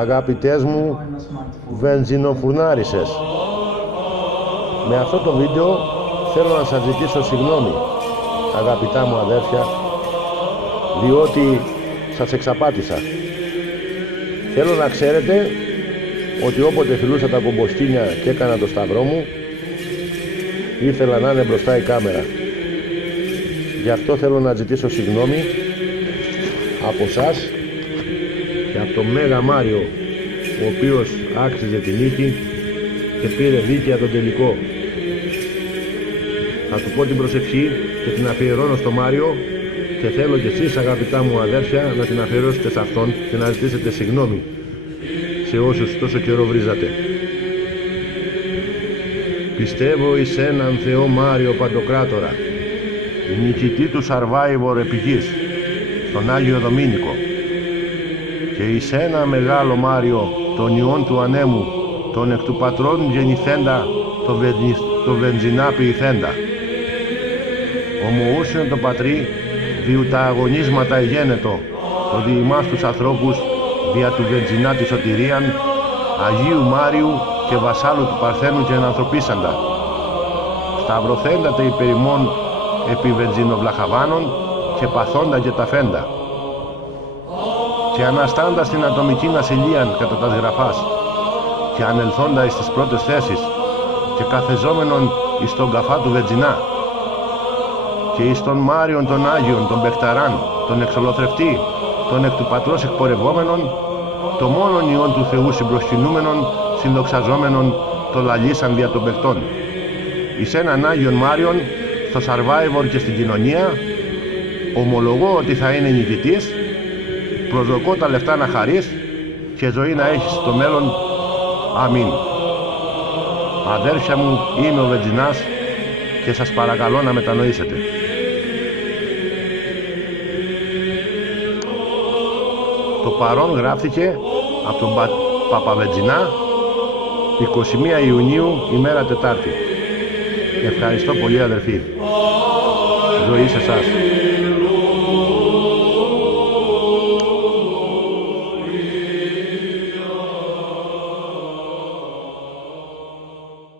Αγαπητές μου βενζινοφουρνάρισες, με αυτό το βίντεο θέλω να σας ζητήσω συγγνώμη, αγαπητά μου αδέρφια, διότι σας εξαπάτησα. Θέλω να ξέρετε ότι όποτε φιλούσα τα κομποστίνια και έκανα το σταυρό μου, ήθελα να είναι μπροστά η κάμερα. Γι' αυτό θέλω να ζητήσω συγγνώμη από σας και από τον Μέγα Μάριο, ο οποίος άξιζε τη νίκη και πήρε δίκαια τον τελικό. Θα του πω την προσευχή και την αφιερώνω στο Μάριο και θέλω και εσείς, αγαπητά μου αδέρφια, να την αφιερώσετε σε αυτόν και να ζητήσετε συγγνώμη σε όσους τόσο καιρό βρίζατε. Πιστεύω εις έναν Θεό Μάριο Παντοκράτορα, νικητή του Survivor επί γης, τον Άγιο Δομήνικο, και εις ένα μεγάλο Μάριο των Υιών του Ανέμου, τον εκ του πατρών γεννηθέντα, το βενζινά ποιηθέντα. Ομοούσιον το πατρί, διου τα αγωνίσματα εγένετο, ότι ημάς τους ανθρώπους δια του βενζινά τη σωτηρίαν, Αγίου Μάριου και βασάλου του Παρθένου και ενανθρωπίσαντα. Σταυρωθέντατε υπερ ημών επί βενζινοβλαχαβάνων και παθόντα και ταφέντα. Και αναστάντα στην ατομική ασυλίαν κατά τας γραφάς, και ανελθόντα εις τις πρώτες θέσεις, και καθεζόμενον εις τον καφά του βενζινά, και εις τον Μάριον των Άγιων, τον Πεκταράν, τον εξολοθρευτή, τον εκ του πατρός εκπορευόμενον, το μόνον Υιόν του Θεού συμπροσκυνούμενον, συνδοξαζόμενον, το λαλήσαν δια των παιχτών. Εις έναν Άγιον Μάριον, στο Survivor και στην κοινωνία, ομολογώ ότι θα είναι νικητής, προσδοκώ τα λεφτά να χαρείς και ζωή να έχεις στο μέλλον. Αμήν. Αδέρφια μου, είμαι ο Βενζινάς και σας παρακαλώ να μετανοήσετε. Το παρόν γράφτηκε από τον Παπαβενζινά 21 Ιουνίου, ημέρα Τετάρτη. Ευχαριστώ πολύ, αδερφοί. Ζωή σε εσάς.